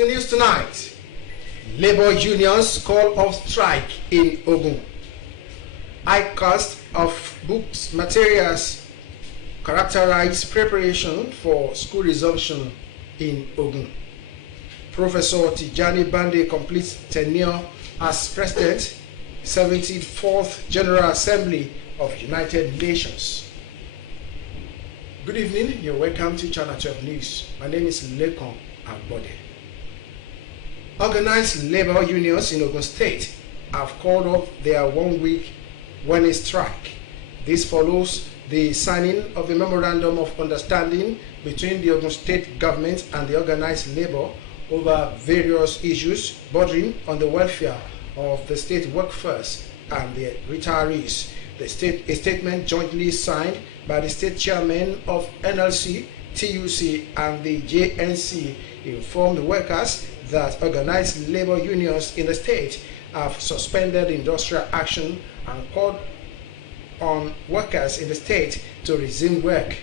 the news tonight, labor unions call off strike in Ogun. High cost of books materials characterize preparation for school resumption in Ogun. Professor Tijani Bande completes tenure as President, 74th General Assembly of United Nations. Good evening, you're welcome to Channel 12 News. My name is Lekon Agbode. Organized labor unions in Ogun State have called off their one-week warning strike. This follows the signing of a memorandum of understanding between the Ogun State government and the organized labor over various issues bordering on the welfare of the state workforce and the retirees. A statement jointly signed by the state chairman of NLC, TUC, and the JNC informed the workers that organized labor unions in the state have suspended industrial action and called on workers in the state to resume work,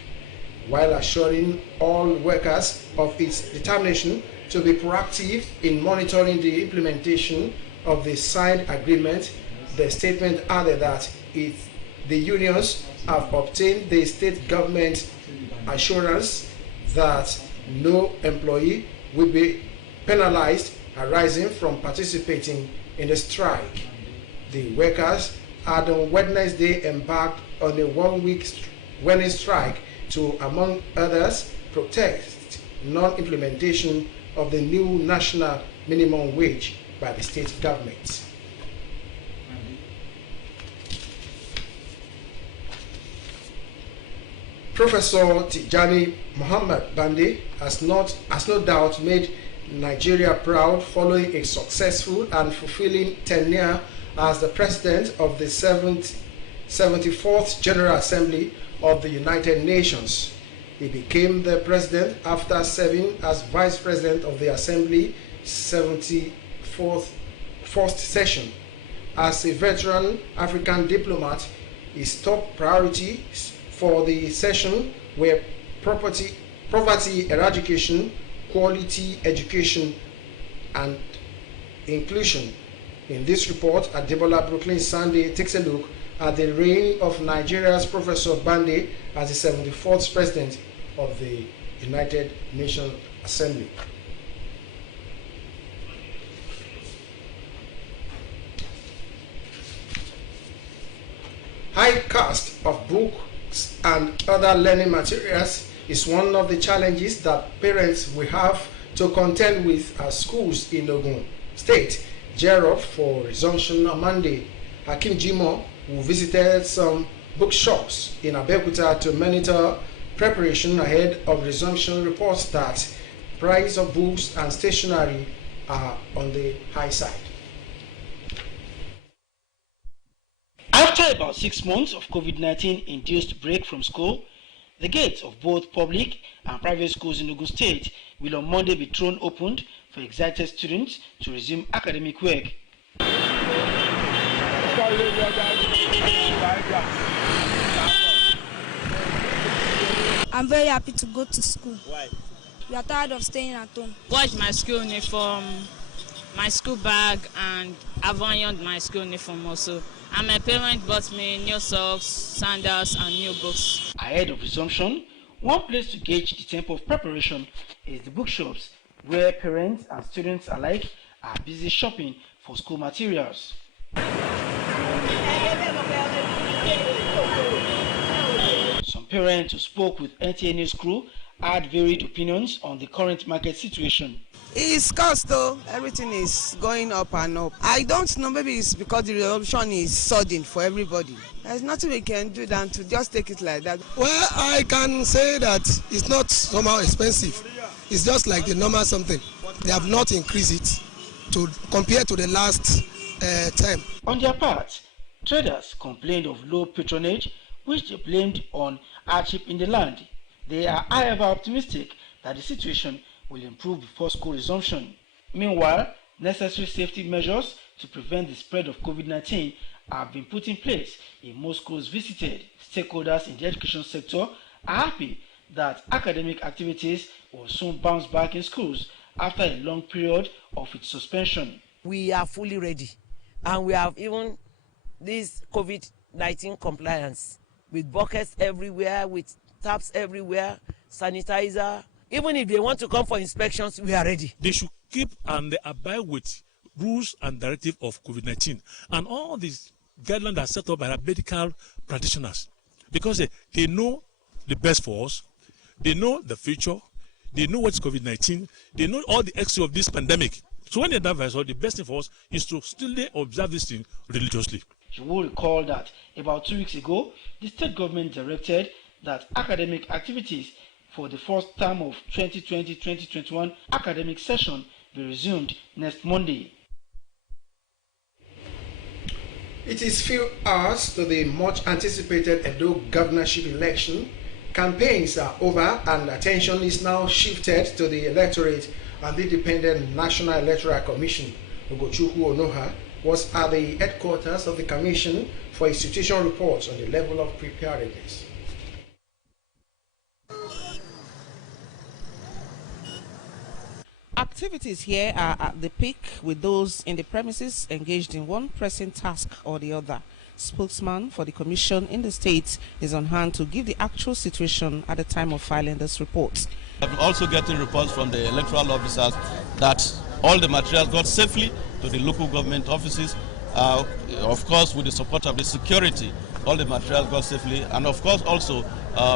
while assuring all workers of its determination to be proactive in monitoring the implementation of the signed agreement. The statement added that if the unions have obtained the state government assurance that no employee will be penalized arising from participating in the strike. The workers had on Wednesday embarked on a one-week warning strike to, among others, protest non-implementation of the new national minimum wage by the state government. Professor Tijani Muhammad Bande has no doubt made Nigeria proud following a successful and fulfilling tenure as the President of the 74th General Assembly of the United Nations. He became the President after serving as Vice President of the Assembly 74th session. As a veteran African diplomat, his top priorities for the session were poverty eradication, quality education, and inclusion. In this report, Adebola Brooklyn Sunday takes a look at the reign of Nigeria's Professor Bande as the 74th President of the United Nations Assembly. High cost of books and other learning materials is one of the challenges that parents will have to contend with as schools in Ogun State gear up for resumption on Monday. Hakim Jimo, who visited some bookshops in Abeokuta to monitor preparation ahead of resumption, reports that price of books and stationery are on the high side. After about 6 months of COVID-19 induced break from school, the gates of both public and private schools in Ogun State will on Monday be thrown open for excited students to resume academic work. I'm very happy to go to school. Why? We are tired of staying at home. Wash my school uniform, my school bag, and I've ironed my school uniform also. And my parents bought me new socks, sandals, and new books. Ahead of resumption, one place to gauge the tempo of preparation is the bookshops, where parents and students alike are busy shopping for school materials. Some parents who spoke with NTA News crew had varied opinions on the current market situation. It's cost though, everything is going up and up. I don't know, maybe it's because the resumption is sudden for everybody. There's nothing we can do than to just take it like that. Well, I can say that it's not somehow expensive. It's just like the normal something. They have not increased it to compare to the last time. On their part, traders complained of low patronage, which they blamed on hardship in the land. They are, however, optimistic that the situation will improve before school resumption. Meanwhile, necessary safety measures to prevent the spread of COVID-19 have been put in place in most schools visited. Stakeholders in the education sector are happy that academic activities will soon bounce back in schools after a long period of its suspension. We are fully ready, and we have even this COVID-19 compliance with buckets everywhere, with taps everywhere, sanitizer. Even if they want to come for inspections, we are ready. They should keep and they abide with rules and directives of COVID-19 and all these guidelines are set up by medical practitioners, because they know the best for us, they know the future, they know what's COVID-19, they know all the extra of this pandemic. So when they advise us, the best thing for us is to still observe this thing religiously. You will recall that about 2 weeks ago, the state government directed that academic activities for the first term of 2020-2021 academic session be resumed next Monday. It is few hours to the much anticipated Edo governorship election. Campaigns are over and attention is now shifted to the electorate and the Independent National Electoral Commission. Ugochukwu Onoha was at the headquarters of the commission for institution reports on the level of preparedness. Activities here are at the peak, with those in the premises engaged in one pressing task or the other. Spokesman for the commission in the state is on hand to give the actual situation at the time of filing this report. I'm also getting reports from the electoral officers that all the materials got safely to the local government offices. Of course, with the support of the security, all the materials got safely, and of course also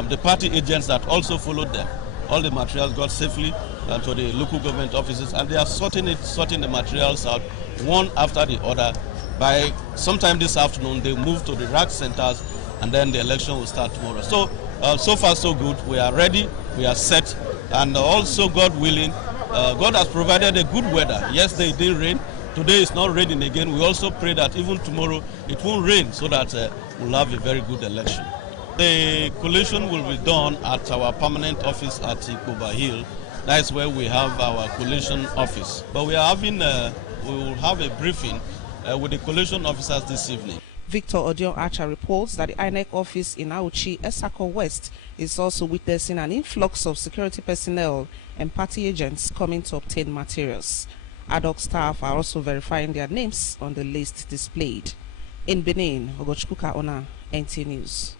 the party agents that also followed them. All the materials got safely to the local government offices, and they are sorting the materials out one after the other. By sometime this afternoon, they move to the rack centers, and then the election will start tomorrow. So, so far so good. We are ready, we are set, and also, God willing, God has provided a good weather. Yesterday it didn't rain. Today it's not raining again. We also pray that even tomorrow it won't rain, so that we'll have a very good election. The collation will be done at our permanent office at Ikoba Hill. That is where we have our collation office. But we are having, we will have a briefing with the collation officers this evening. Victor Odion Archer reports that the INEC office in Auchi, Esako West, is also witnessing an influx of security personnel and party agents coming to obtain materials. Ad hoc staff are also verifying their names on the list displayed. In Benin, Ogochkuka Ona, NT News.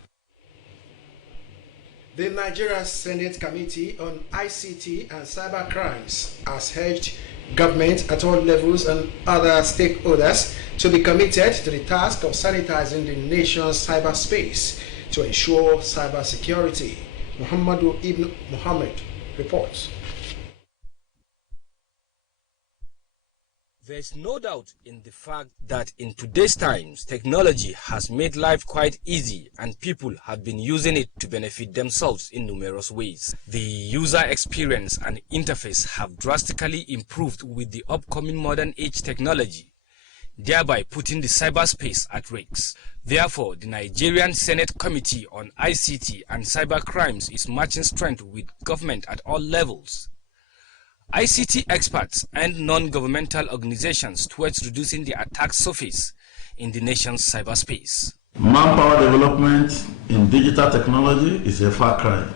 The Nigeria Senate Committee on ICT and Cyber Crimes has urged government at all levels and other stakeholders to be committed to the task of sanitizing the nation's cyberspace to ensure cyber security. Muhammadu Ibn Muhammad reports. There is no doubt in the fact that in today's times, technology has made life quite easy and people have been using it to benefit themselves in numerous ways. The user experience and interface have drastically improved with the upcoming modern age technology, thereby putting the cyberspace at risk. Therefore, the Nigerian Senate Committee on ICT and Cyber Crimes is matching strength with government at all levels. ICT experts and non-governmental organizations towards reducing the attack surface in the nation's cyberspace. Manpower development in digital technology is a far cry.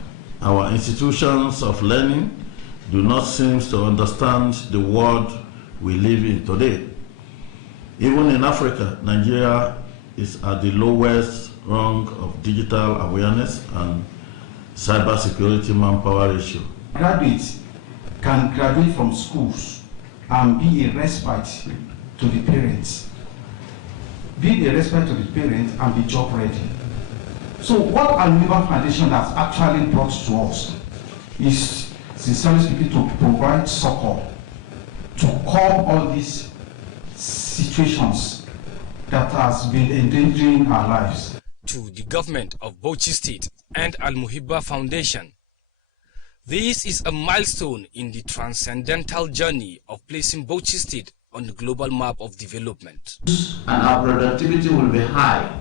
Our institutions of learning do not seem to understand the world we live in today. Even in Africa, Nigeria is at the lowest rung of digital awareness and cybersecurity manpower ratio. Graduates can graduate from schools and be a respite to the parents. Be a respite to the parents and be job ready. So what Aluniva Foundation has actually brought to us is, sincerely speaking, to provide support to curb all these situations that has been endangering our lives. To the government of Bauchi State and Al-Muhibba Foundation, this is a milestone in the transcendental journey of placing Bauchi State on the global map of development. And our productivity will be high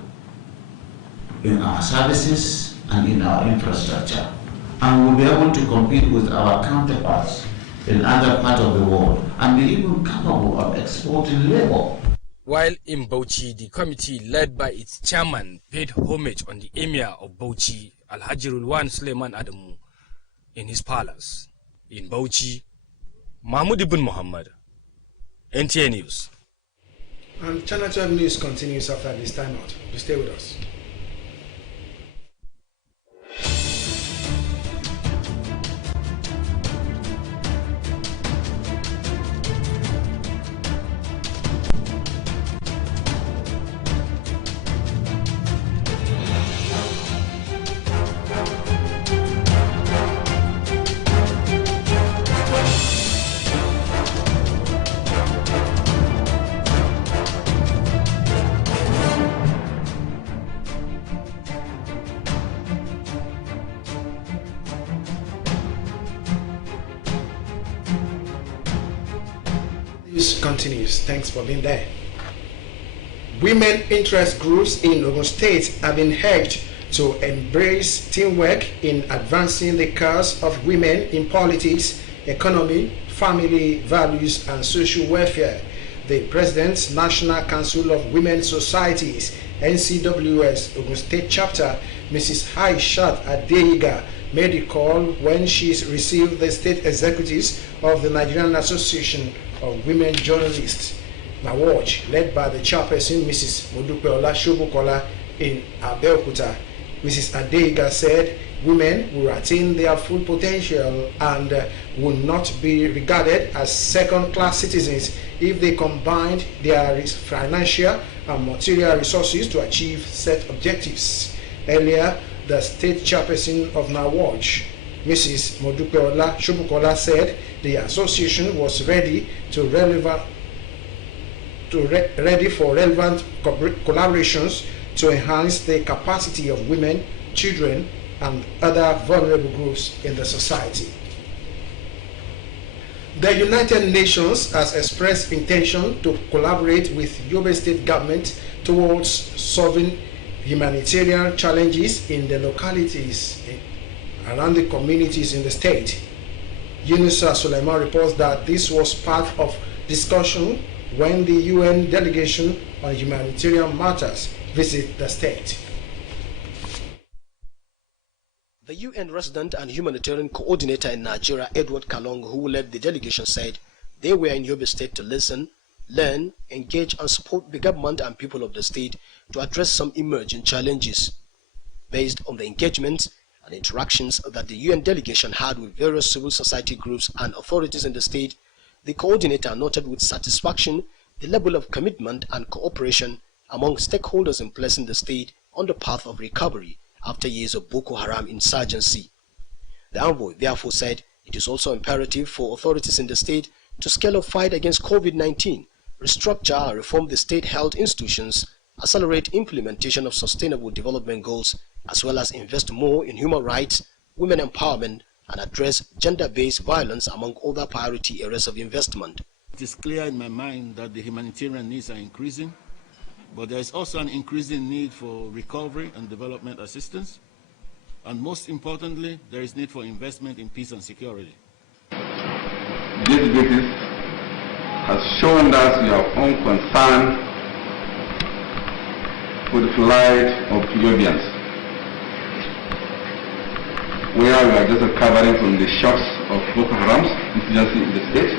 in our services and in our infrastructure. And we'll be able to compete with our counterparts in other parts of the world and be even capable of exporting labor. While in Bauchi, the committee led by its chairman paid homage on the Emir of Bauchi, Alhaji Rulwan Suleiman Adamu, in his palace. In Bauchi, Mahmoud Ibn Muhammad, NTA News. And Channel 12 News continues after this time out. You stay with us. News continues. Thanks for being there. Women interest groups in Ogun State have been urged to embrace teamwork in advancing the cause of women in politics, economy, family values, and social welfare. The President's National Council of Women Societies, NCWS Ogun State Chapter, Mrs. Aishat Adeiga, made the call when she received the state executives of the Nigerian Association of Women Journalists, NAWOJ, led by the chairperson, Mrs. Modupeola Shobukola in Abeokuta. Mrs. Adeiga said women will attain their full potential and will not be regarded as second-class citizens if they combined their financial and material resources to achieve set objectives. Earlier, the state chairperson of NAWOJ, Mrs. Modupeola Shobukola, said the association was ready for relevant collaborations to enhance the capacity of women, children, and other vulnerable groups in the society. The United Nations has expressed intention to collaborate with Yobe State government towards solving humanitarian challenges in the localities around the communities in the state. Yunusa Suleiman reports that this was part of discussion when the UN delegation on humanitarian matters visit the state. The UN resident and humanitarian coordinator in Nigeria, Edward Kalong, who led the delegation, said they were in Yobe State to listen, learn, engage and support the government and people of the state to address some emerging challenges. Based on the engagement and interactions that the UN delegation had with various civil society groups and authorities in the state, the coordinator noted with satisfaction the level of commitment and cooperation among stakeholders in placing the state on the path of recovery after years of Boko Haram insurgency. The envoy therefore said it is also imperative for authorities in the state to scale up fight against COVID-19, restructure and reform the state health institutions, accelerate implementation of sustainable development goals, as well as invest more in human rights, women empowerment, and address gender-based violence among other priority areas of investment. It is clear in my mind that the humanitarian needs are increasing, but there is also an increasing need for recovery and development assistance, and most importantly, there is need for investment in peace and security. This visit has shown us your own concern for the plight of Ethiopians, where we are just recovering from the shocks of Boko Haram's insurgency in the state.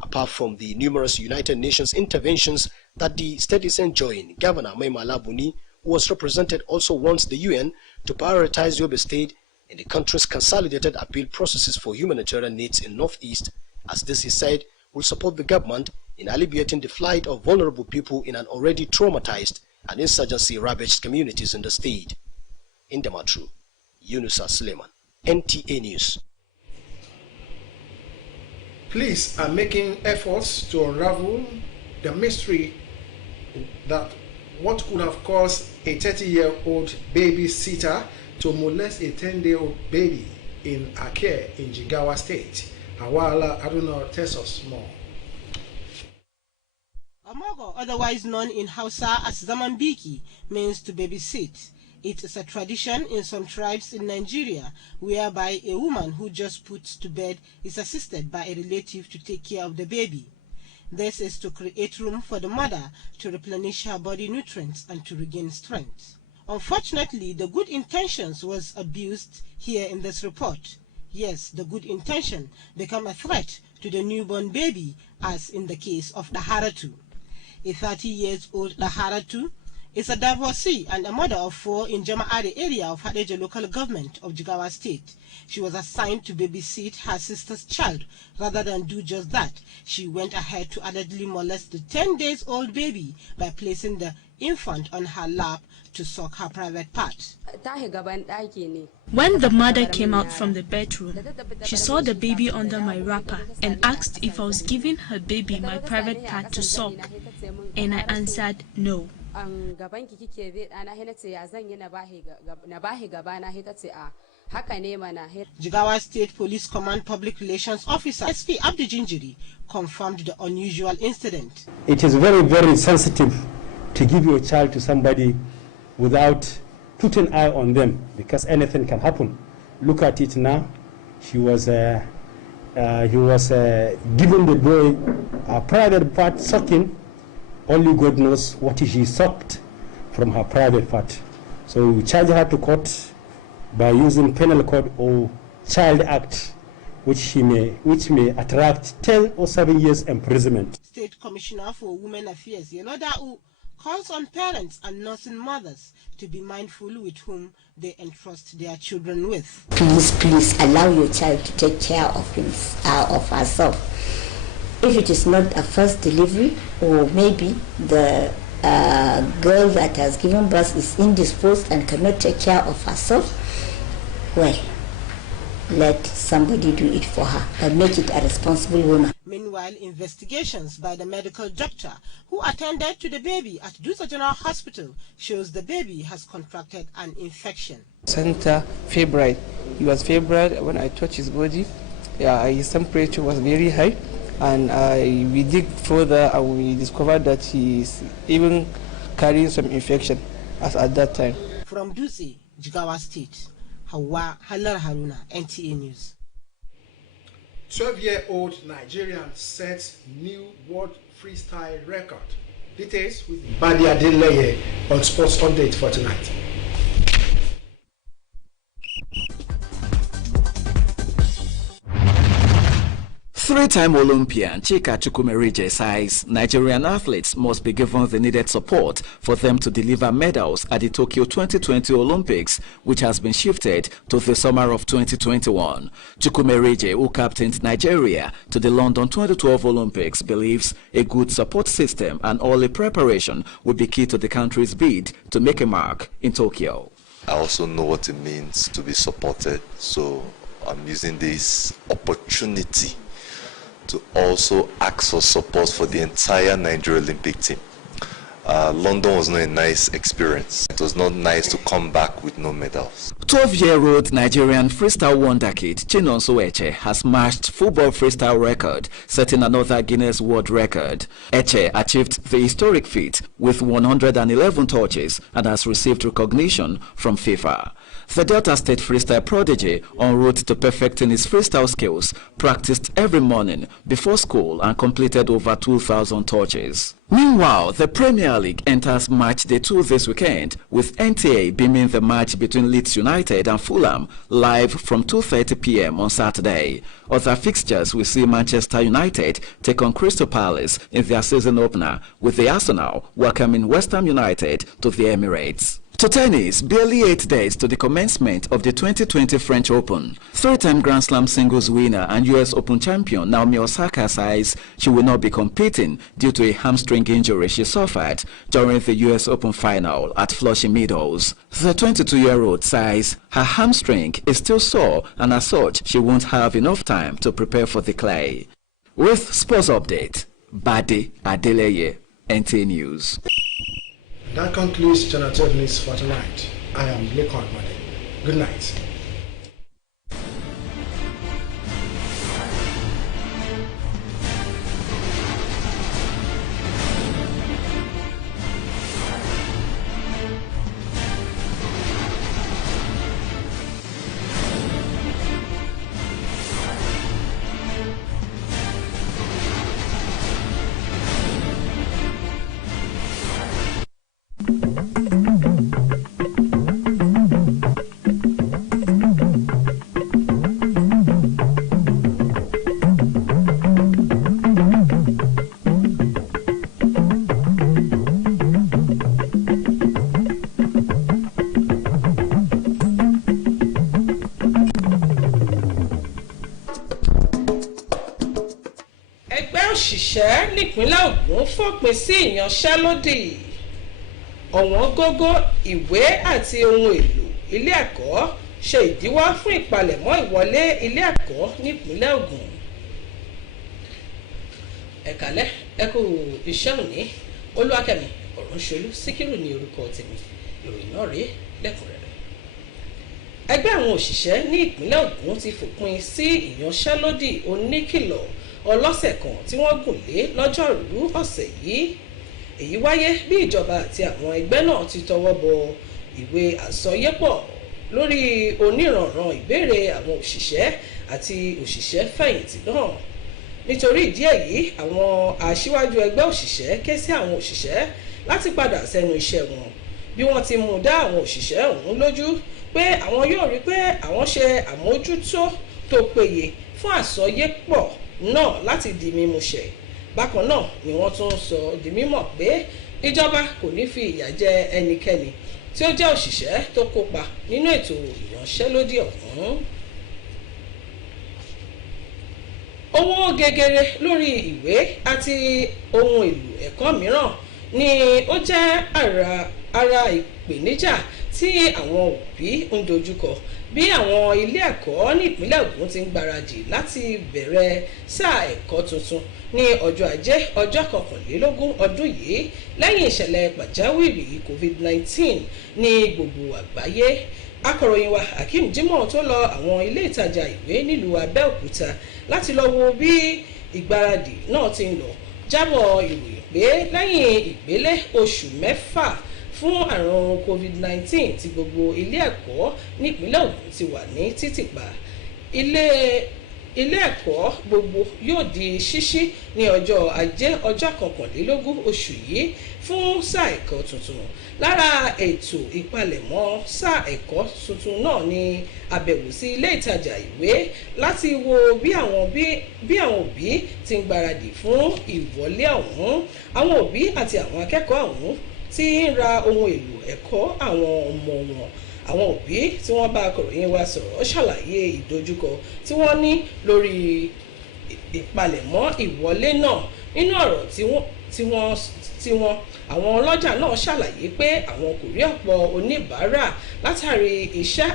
Apart from the numerous United Nations interventions that the state is enjoying, Governor Maimala Buni, who was represented, also wants the UN to prioritize Yobe State in the country's consolidated appeal processes for humanitarian needs in Northeast, as this, he said, will support the government in alleviating the plight of vulnerable people in an already traumatized and insurgency-ravaged communities in the state. In Damatru, Yunusa Suleiman, NTA News. Police are making efforts to unravel the mystery that what could have caused a 30-year-old babysitter to molest a 10-day-old baby in Akere in Jigawa State. Awala Aduna tells us more. Omogo, otherwise known in Hausa as Zamambiki, means to babysit. It is a tradition in some tribes in Nigeria whereby a woman who just puts to bed is assisted by a relative to take care of the baby. This is to create room for the mother to replenish her body nutrients and to regain strength. Unfortunately, the good intentions was abused here in this report. Yes, the good intention become a threat to the newborn baby, as in the case of Daharatu. A 30-year-old Daharatu is a divorcee and a mother of 4 in Jama'are area of Hadeja local government of Jigawa State. She was assigned to babysit her sister's child. Rather than do just that, she went ahead to allegedly molest the 10-days-old baby by placing the infant on her lap to suck her private part. When the mother came out from the bedroom, she saw the baby under my wrapper and asked if I was giving her baby my private part to suck, and I answered no. Jigawa State Police Command Public Relations Officer SP Abdi Jinjiri confirmed the unusual incident. It is very, very sensitive to give your child to somebody without putting an eye on them, because anything can happen. Look at it now. He was giving the boy a private part sucking. Only God knows what she sucked from her private part. So we charge her to court by using penal code or child act, which may attract 10 or 7 years imprisonment. State Commissioner for Women Affairs Yelodau calls on parents and nursing mothers to be mindful with whom they entrust their children with. Please allow your child to take care of herself. If it is not a first delivery, or maybe the girl that has given birth is indisposed and cannot take care of herself, well, let somebody do it for her, but make it a responsible woman. Meanwhile, investigations by the medical doctor who attended to the baby at Dusa General Hospital shows the baby has contracted an infection. Center febrile. He was febrile when I touched his body. His temperature was very high, and we dig further and we discovered that he is even carrying some infection as at that time. From Dusi, Jigawa State, Hawa Halar Haruna, NTA News. 12-year-old Nigerian sets new world freestyle record. Details with Badi Adeleye on Sports Update for tonight. Three-time Olympian Chika Chukwumerije says Nigerian athletes must be given the needed support for them to deliver medals at the Tokyo 2020 Olympics, which has been shifted to the summer of 2021. Chukwumerije, who captained Nigeria to the London 2012 Olympics, believes a good support system and early preparation will be key to the country's bid to make a mark in Tokyo. I also know what it means to be supported, so I'm using this opportunity to also ask for support for the entire Nigeria Olympic team. London was not a nice experience. It was not nice to come back with no medals. 12-year-old Nigerian freestyle wonder kid Chinonso Eche has smashed football freestyle record, setting another Guinness World Record. Eche achieved the historic feat with 111 touches and has received recognition from FIFA. The Delta State freestyle prodigy, en route to perfecting his freestyle skills, practiced every morning before school and completed over 2,000 touches. Meanwhile, the Premier League enters match day 2 this weekend, with NTA beaming the match between Leeds United and Fulham live from 2:30 p.m. on Saturday. Other fixtures will see Manchester United take on Crystal Palace in their season opener, with the Arsenal welcoming West Ham United to the Emirates. To tennis, barely 8 days to the commencement of the 2020 French Open. Three-time Grand Slam singles winner and US Open champion Naomi Osaka says she will not be competing due to a hamstring injury she suffered during the US Open final at Flushing Meadows. The 22-year-old says her hamstring is still sore, and as such, she won't have enough time to prepare for the clay. With Sports Update, Badi Adeleye, NTA News. That concludes Channel 12 News for tonight. I am Lekon Mane. Good night. nípínlẹ̀ Ògùn fòpin sí ìyanṣẹ́lódì. Ọ̀wọ́n gógó ìwé àti ohun èlò ilé ẹ̀kọ́ ṣe ìdíwọ́ fún ìpalẹ̀mọ́ ìwọlé ilé ẹ̀kọ́ nípínlẹ̀ Ògùn. Ẹ̀kálẹ́ ẹkú iṣẹ́ òní Olúwakẹ́mi Ọ̀rúnṣolú Síkírù ní orúkọ tèmi. Ìròyìn náà rèé lẹ́kùnrẹ́rẹ́. Ẹgbẹ́ àwọn òṣìṣẹ́ ní ìpínlẹ̀ Ògùn ti fòpin sí ìyanṣẹ́lódì oníkìlọ̀ ọlọ́sẹ̀ kan tí wọ́n gùn lé lọ́jọ́rú ọ̀sẹ̀ yìí. Èyí wáyé bí ìjọba àti àwọn ẹgbẹ́ náà ti tọwọ́ bọ ìwé àsọyépọ̀ lórí oníranran ìbéèrè àwọn òṣìṣẹ́ àti òṣìṣẹ́ fẹ̀yìntì náà. Nítorí ìdí èyí, àwọn aṣíwájú ẹgbẹ́ òṣìṣẹ́ ké sí àwọn òṣìṣẹ́ láti padà sẹ́nu iṣẹ́ wọn bí wọ́n ti mú dá àwọn òṣìṣẹ́ ọ̀hún lójú pé àwọn yóò rí pé àwọn ṣe àmójútó tó péye fún àsọyépọ̀ náà láti di mímúṣẹ. Bákan náà ni wọ́n tún sọ di mímọ̀ pé ìjọba kò ní fi ìyà jẹ ẹnikẹ́ni tí ó jẹ́ òṣìṣẹ́ tó kópa nínú ètò ìyanṣẹ́lódì ọ̀hún. Owó gegere lórí ìwé àti ohun èlò ẹ̀kọ́ mìíràn ni ó jẹ́ ara ìpèníjà tí àwọn òbí ń dojúkọ bí àwọn ilé ẹ̀kọ́ ní ìpínlẹ̀ Ògùn ti ń gbáradì láti bẹ̀rẹ̀ sáà ẹ̀kọ́ tuntun ní ọjọ́ Ajé ọjọ́ 21 ọdún yìí lẹ́yìn ìṣẹ̀lẹ̀ pàjáwìrì COVID-19 ní gbogbo àgbáyé. Akọ̀ròyìn wa Hakeem Jimoh tó lọ àwọn ilé ìtajà ìwé nílùú Abẹ́òkúta láti lọ wo bí ìgbáradì náà ti ń lọ jábọ̀ ìròyìn pé lẹ́yìn ìgbélé oṣù 6 fún àrùn COVID-19 tí gbogbo ilé ẹ̀kọ́ nípínlẹ̀ Ògùn ti wà ní títìpa. Ilé ẹ̀kọ́ gbogbo yóò di ṣíṣí ní ọjọ́ Ajé ọjọ́ 21 oṣù yìí fún sáà ẹ̀kọ́ tuntun. Lára ètò ìpalẹ̀mọ́ sáà ẹ̀kọ́ tuntun náà ni àbẹ̀wò sí ilé ìtajà ìwé láti wo bí àwọn òbí ti ń gbáradì fún ìwọlé ọ̀hún. Àwọn òbí àti àwọn akẹ́kọ̀ọ́ ọ̀hún tí ń ra ohun èlò ẹ̀kọ́ àwọn ọmọ wọn. Àwọn òbí tí wọ́n bá akọ̀ròyìn wa sọ̀rọ̀ ṣàlàyé ìdojúkọ tí wọ́n ní lórí ìpalẹ̀mọ́ ìwọlé náà. Nínú ọ̀rọ̀ tí wọ́n àwọn ọlọ́jà náà ṣàlàyé pé àwọn kò rí ọ̀pọ̀ oníbàárà látàrí iṣẹ́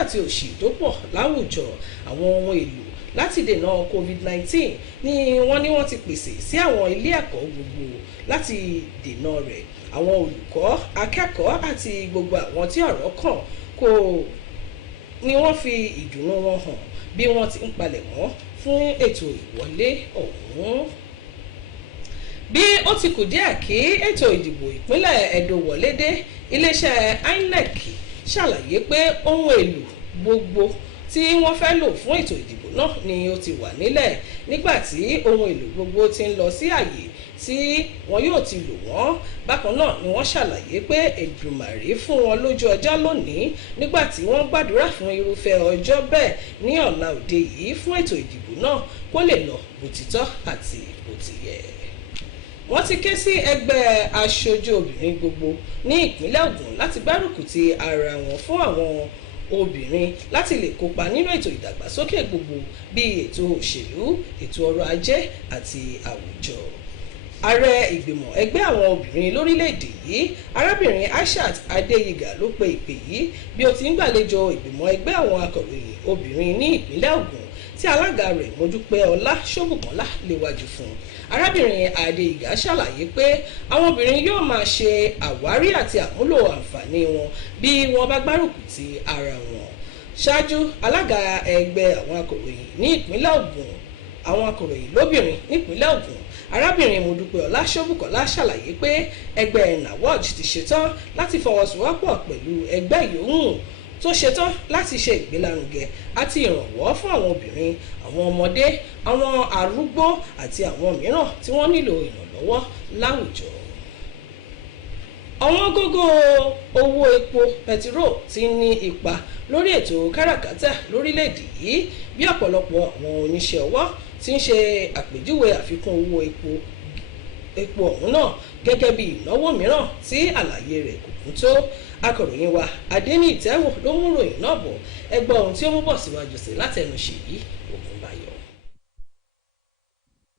àti òṣì tó pọ̀ láwùjọ. Àwọn ohun èlò láti dènà COVID-19 ni wọ́n ti pèsè sí àwọn ilé ẹ̀kọ́ gbogbo láti dènà rẹ̀. Àwọn olùkọ́, akẹ́kọ̀ọ́ àti gbogbo àwọn tí ọ̀rọ̀ kàn ni wọ́n fi ìdùnnú wọn hàn bí wọ́n ti ń palẹ̀mọ́ fún ètò ìwọlé ọ̀hún. Bí ó ti kù díẹ̀ kí ètò ìdìbò ìpínlẹ̀ Ẹdó wọlé dé, iléeṣẹ́ INEC ṣàlàyé pé ohun èlò gbogbo tí wọ́n fẹ́ lò fún ètò ìdìbò náà ni ó ti wà nílẹ̀ nígbà tí ohun èlò gbogbo ti ń lọ sí àyè tí wọn yóò ti lò wọ́n. Bákan náà ni wọ́n ṣàlàyé pé Èdùmàrè fún wọn lójú ọjọ́ lónìí nígbà tí wọ́n gbàdúrà fún irúfẹ́ ọjọ́ bẹ́ẹ̀ ní ọ̀la òde yìí fún ètò ìdìbò náà kó lè lọ bó ti tọ́ àti bó ti yẹ. Wọ́n ti ké sí ẹgbẹ́ aṣojú obìnrin gbogbo ní ìpínlẹ̀ Ògùn láti gbárùkù ti ara wọn fún àwọn obìnrin láti lè kópa nínú ètò ìdàgbàsókè gbogbo bíi ètò òṣèlú, ètò ọrọ̀ ajé àti àwùjọ. Ààrẹ ìgbìmọ̀ ẹgbẹ́ àwọn obìnrin lórílẹ̀‐èdè yìí arábìnrin Aishat Adéyigà ló pe ìpè yìí bí ó ti ń gbàlejò ìgbìmọ̀ ẹgbẹ́ àwọn akọ̀ròyìn obìnrin ní ìpínlẹ̀ Ògùn tí alága rẹ̀ Mójúpẹ́ Ọlá Ṣóbùkọ́lá léwájú fún. Arábìnrin Adéyigà ṣàlàyé pé àwọn obìnrin yóò máa ṣe àwárí àti àmúlò àǹfààní wọn bí wọ́n bá gbárùkù ti ara wọn. Ṣáájú alága ẹgbẹ́ àwọn akọ̀ròyìn ní ìpínlẹ̀ Ògùn, àwọn akọ̀ròyìn lóbìnrin nípínlẹ̀ Ògùn, arábìnrin Módúpẹ́ Ọlá Ṣóbùkọ́lá ṣàlàyé pé ẹgbẹ́ NAWOJ ti ṣetán láti fọwọ́sowọ́pọ̀ pẹ̀lú ẹgbẹ́ yòówù tó ṣetán láti ṣe ìgbélárugẹ àti ìrànwọ́ fún àwọn obìnrin, àwọn ọmọdé, àwọn arúgbó àti àwọn mìíràn tí wọ́n nílò ìrànlọ́wọ́ láwùjọ. Ọ̀wọ́n gógó owó epo pẹtiró ti ní ipa lórí ètò káràkátà lórílẹ̀‐èdè yìí bí ọ̀pọ̀lọpọ̀ àwọn oníṣẹ́ ọwọ́ ti ń ṣe àpèjúwe àfikún owó epo ọ̀hún náà gẹ́gẹ́ bí ìnáwó mìíràn tí àlàyé rẹ̀ kò kún tó. Akọ̀ròyìn wa Adéníìtẹ́wò ló mú ròyìn náà bọ̀. Ẹ gbọ́ ohun tí ó mú bọ̀ síwájú sí látẹnu Ṣèyí Ògúnbáyọ̀.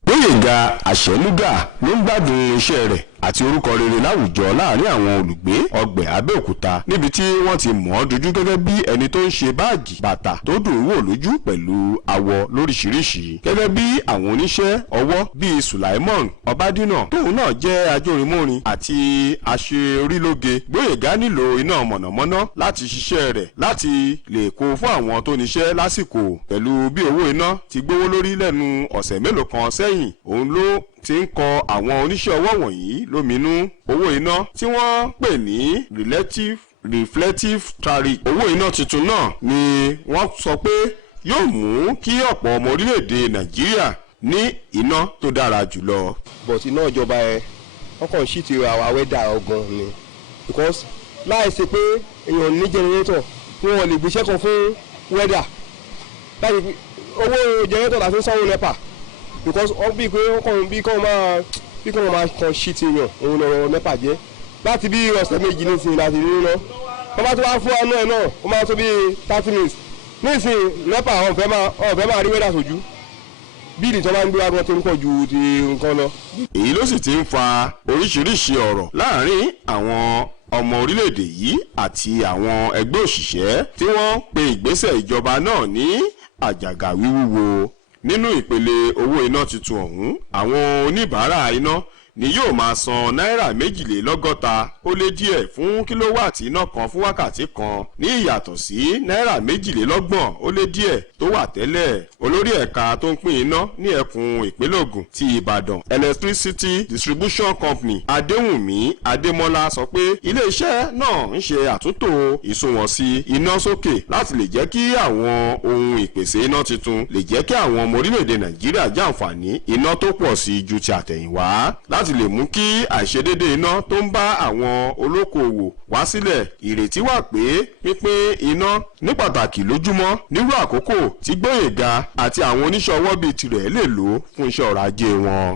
Gbóyèga Gbénga Àṣẹnúgà ló ń gbádùn iṣẹ́ rẹ̀ àti orúkọ rere láwùjọ láàrin àwọn olùgbé ọgbẹ̀ Abẹ́òkúta níbi tí wọ́n ti mọ̀ ọ́ dojú gẹ́gẹ́ bí ẹni tó ń ṣe báàgì bàtà tó dùn wò lójú pẹ̀lú àwọ̀ lóríṣiríṣi gẹ́gẹ́ bí àwọn oníṣẹ́ ọwọ́ bíi Sulaimon Ọbádínà tóun náà jẹ́ ajórinmórin àti aṣeorílóge. Gbóyèga nílò iná mọ̀nàmọ́ná láti ṣiṣẹ́ rẹ̀ láti lè kó fún àwọn tó níṣẹ́ lásìkò pẹ̀lú bí owó iná ti gbówó lórí lẹ́nu ọ̀sẹ̀ mélòó kan sẹ́yìn. Òun ló ti ń kọ àwọn oníṣẹ́ ọwọ́ wọ̀nyí lóminú. Owó iná tí wọ́n pè ní reflective tariff, owó iná tuntun náà ni wọ́n sọ pé yóò mú kí ọ̀pọ̀ ọmọ orílẹ̀-èdè Nàìjíríà ní iná tó dára jùlọ. but iná ìjọba ẹ wọ́n kàn sí ti àwọn awẹ́dà ọgbọ̀n ni because láì ṣe pé èèyàn ní jẹnẹrétọ̀ wọn lè gbéṣẹ́ kan fún wẹ́dà láti owó jẹnẹrétọ̀ láti ń sanwó NEPA because wọ́n bí pé wọ́n kàn máa kan sí ti yàn òun lọ́rọ̀ NEPA jẹ́ láti bí ọ̀sẹ̀ méjì nísìnyí láti rí iná wọ́n bá tó wá fún àánú ẹ̀ náà ó máa tó bí 30 minutes nísìnyí NEPA ọ̀fẹ́ máa rí wẹ́dà sójú bíìlì tó máa ń gbé wọn ti ń pọ̀ ju ti nǹkan lọ. Èyí ló sì ti ń fa oríṣiríṣi ọ̀rọ̀ láàrin àwọn ọmọ orílẹ̀-èdè yìí àti àwọn ẹgbẹ́ òṣìṣẹ́ tí wọ́n pe ìgbésẹ̀ ìjọba náà ní àjàgà wíwúwo. Nínú ìpele owó iná tuntun ọ̀hún, àwọn oníbàárà iná ni yóò máa san náírà 62 ó lé díẹ̀ fún kílówàtì iná kan fún wákàtí kan ní ìyàtọ̀ sí náírà 32 ó lé díẹ̀ tó wà tẹ́lẹ̀. Olórí ẹ̀ka tó ń pín iná ní ẹkùn ìpínlẹ̀ Ògùn ti Ìbàdàn Electricity Distribution Company Adéwùnmí Adémọ́lá sọ pé ilé-iṣẹ́ náà ń ṣe àtúntò ìsúnwọ̀nsí iná sókè láti lè jẹ́ kí àwọn ohun ìpèsè iná tuntun lè jẹ́ kí àwọn ọmọ orílẹ̀-èdè Nàìjíríà jàǹfààní iná tó pọ̀ sí ju ti àtẹ̀yìnwá láti lè mú kí àìṣedédé iná tó ń bá àwọn olókoòwò wá sílẹ̀. Ìrètí wà pé pínpín iná ní pàtàkì lójúmọ́ nírú àkókò tí Gbóyèga àti àwọn oníṣẹ́ ọwọ́ bíi tirẹ̀ lè lò fún iṣẹ́ ọrọ̀ ajé wọn.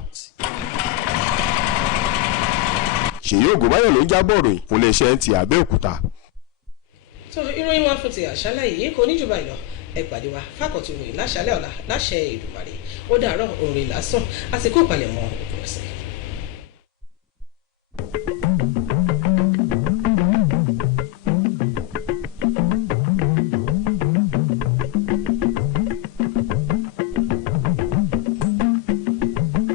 Ṣèyí Ògúnbáyọ̀ ló ń jábọ̀ ròyìn fún iléeṣẹ́ Nta Abeokuta. tó ìròyìn wa fún ti àṣálẹ́ yìí kò ní jù báyìí lọ ẹ pàdé wa fákọ̀tún ìròyìn láṣálẹ́ ọ̀la láṣẹ Èdùmàrè ó dàárọ̀ òrìn lásán àsìkò ìpalẹ̀mọ́ òpin ọ̀sẹ̀.